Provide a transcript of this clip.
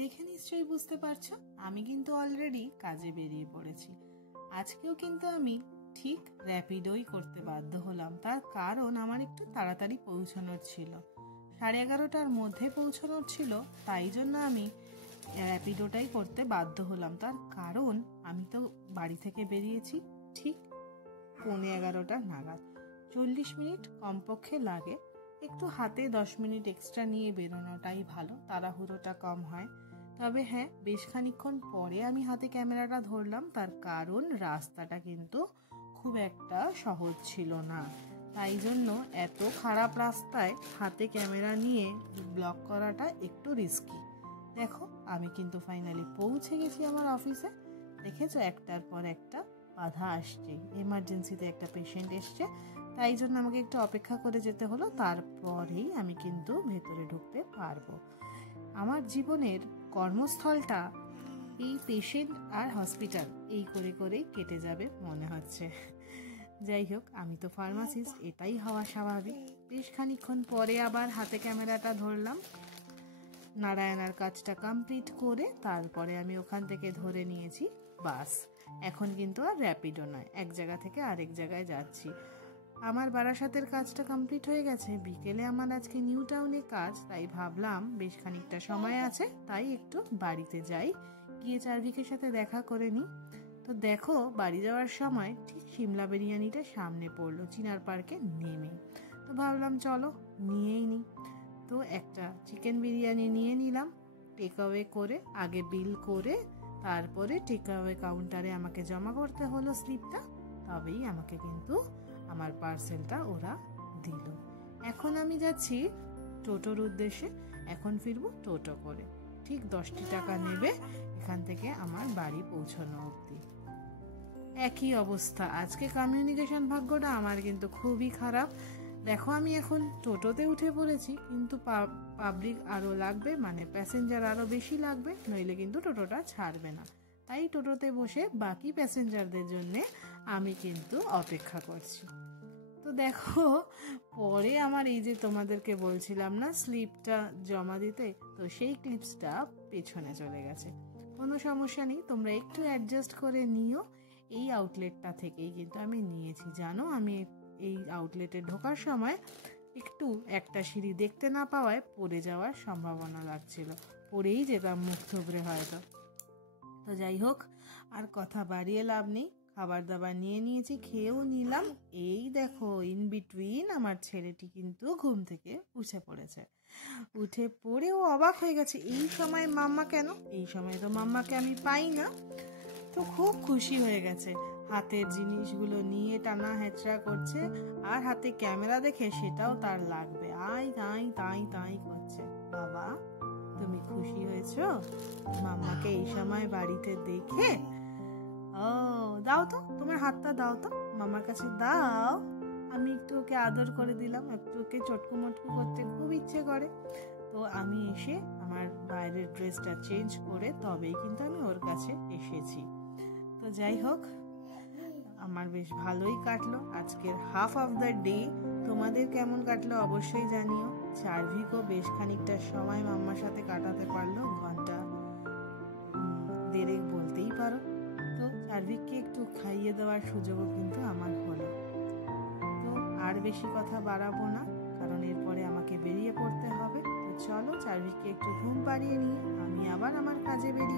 দেখে নিশ্চয়ই বুঝতে পারছো আমি কিন্তু অলরেডি কাজে বেরিয়ে পড়েছি। আজকেও কিন্তু আমি ঠিক র্যাপিডোই করতে বাধ্য হলাম, তার কারণ আমার একটু তাড়াতাড়ি পৌঁছানোর ছিল, 11:30টার মধ্যে পৌঁছানোর ছিল, তাই জন্য আমি র্যাপিডোটাই করতে বাধ্য হলাম। তার কারণ আমি তো বাড়ি থেকে বেরিয়েছি ঠিক 11:15 নাগাদ, 40 মিনিট কমপক্ষে লাগে। একটু হাতে 10 মিনিট এক্সট্রা নিয়ে বেরোনোটাই ভালো, তাড়াহুড়োটা কম হয়। তবে হ্যাঁ, বেশ খানিকক্ষণ পরে আমি হাতে ক্যামেরাটা ধরলাম, তার কারণ রাস্তাটা কিন্তু খুব একটা সহজ ছিল না, তাই জন্য এত খারাপ রাস্তায় হাতে ক্যামেরা নিয়ে ব্লগ করাটা একটু রিস্কি। দেখো আমি কিন্তু ফাইনালি পৌঁছে গেছি আমার অফিসে। দেখেছো একটার পর একটা বাধা আসছে, এমার্জেন্সিতে একটা পেশেন্ট এসছে, তাই জন্য আমাকে একটু অপেক্ষা করে যেতে হলো, তারপরেই আমি কিন্তু ভেতরে ঢুকতে পারবো। আমার জীবনের কর্মস্থলটা এই পেশেন্ট আর হসপিটাল এই করে করেই কেটে যাবে মনে হচ্ছে। যাই হোক, আমি তো ফার্মাসিস্ট, এটাই হওয়া স্বাভাবিক। বেশ খানিকক্ষণ পরে আবার হাতে ক্যামেরাটা ধরলাম, নারায়ণার কাজটা কমপ্লিট করে তারপরে আমি ওখান থেকে ধরে নিয়েছি বাস। এখন কিন্তু আর র্যাপিডো নয়, এক জায়গা থেকে আরেক জায়গায় যাচ্ছি। আমার বারাসাতের কাজটা কমপ্লিট হয়ে গেছে, বিকেলে আমার আজকে নিউ টাউনে কাজ, তাই ভাবলাম বেশ খানিকটা সময় আছে, তাই একটু বাড়িতে যাই, গিয়ে চারভিকের সাথে দেখা করে নিই। তো দেখো বাড়ি যাওয়ার সময় ঠিক সিমলা বিরিয়ানিটা সামনে পড়লো চিনার পার্কে নেমে, তো ভাবলাম চলো নিয়েই নিই। তো একটা চিকেন বিরিয়ানি নিয়ে নিলাম, টেক অ্যাওয়ে করে, আগে বিল করে তারপরে টেক অ্যাওয়ে কাউন্টারে আমাকে জমা করতে হলো স্লিপটা, তবেই আমাকে কিন্তু আমার পার্সেলটা ওরা দিল। এখন আমি যাচ্ছি টোটোর উদ্দেশ্যে, এখন ফিরবো টোটো করে, ঠিক 10টি টাকা নেবে এখান থেকে আমার বাড়ি পৌঁছানো অবধি। একই অবস্থা, আজকে কমিউনিকেশন ভাগ্যটা আমার কিন্তু খুবই খারাপ। দেখো আমি এখন টোটোতে উঠে পড়েছি, কিন্তু পাবলিক আরও লাগবে, মানে প্যাসেঞ্জার আরও বেশি লাগবে, নইলে কিন্তু টোটোটা ছাড়বে না। তাই টোটোতে বসে বাকি প্যাসেঞ্জারদের জন্যে আমি কিন্তু অপেক্ষা করছি। তো দেখো পরে আমার এই যে তোমাদেরকে বলছিলাম না স্লিপটা জমা দিতে, তো সেই ক্লিপসটা পেছনে চলে গেছে। কোনো সমস্যা নেই, তোমরা একটু অ্যাডজাস্ট করে নিও। এই আউটলেটটা থেকেই কিন্তু আমি নিয়েছি। জানো আমি এই আউটলেটে ঢোকার সময় একটু একটা সিঁড়ি দেখতে না পাওয়ায় পড়ে যাওয়ার সম্ভাবনা লাগছিল, পড়েই যেতাম মুখ থুবড়ে হয়তো। তো যাই হোক, আর কথা বাড়িয়ে লাভ নেই, খাবার দাবার নিয়ে নিয়েছি, খেয়েও নিলাম। এই দেখো ইন বিটুইন আমার ছেলেটি কিন্তু ঘুম থেকে উঠে পড়েছে, উঠে পড়েও অবাক হয়ে গেছে, এই সময় মাম্মা কেন, এই সময় তো মাম্মাকে আমি পাই না। তো খুব খুশি হয়ে গেছে, হাতের জিনিসগুলো নিয়ে টানা হেঁচড়া করছে, আর হাতে ক্যামেরা দেখে সেটাও তার লাগবে, আই তাই তাই তাই করছে। বাবা তুমি খুশি হয়েছো মাম্মাকে এই সময় বাড়িতে দেখে? ও দাও তো, তোমার হাতটা দাও তো, মামার কাছে দাও, আমি একটু ওকে আদর করে দিলাম, একটু ওকে চটকু মটকু করতে খুব ইচ্ছে করে। তো আমি এসে আমার বাইরের ড্রেসটা চেঞ্জ করে তবেই কিন্তু আমি ওর কাছে এসেছি। তো যাই হোক, আমার বেশ ভালোই কাটলো আজকের হাফ অফ দ্য ডে। তোমাদের কেমন কাটলো অবশ্যই জানিও। চারভিকও বেশ খানিকটা সময় মাম্মার সাথে কাটাতে পারলো, ঘন্টা 1.5 বলতেই পারো। তো চারভিককে একটু খাইয়ে দেওয়ার সুযোগও কিন্তু আমার হলো। তো আর বেশি কথা বাড়াবো না, কারণ এরপরে আমাকে বেরিয়ে পড়তে হবে। তো চলো চারভিককে একটু ঘুম পাড়িয়ে নিয়ে আমি আবার আমার কাজে বেরিয়ে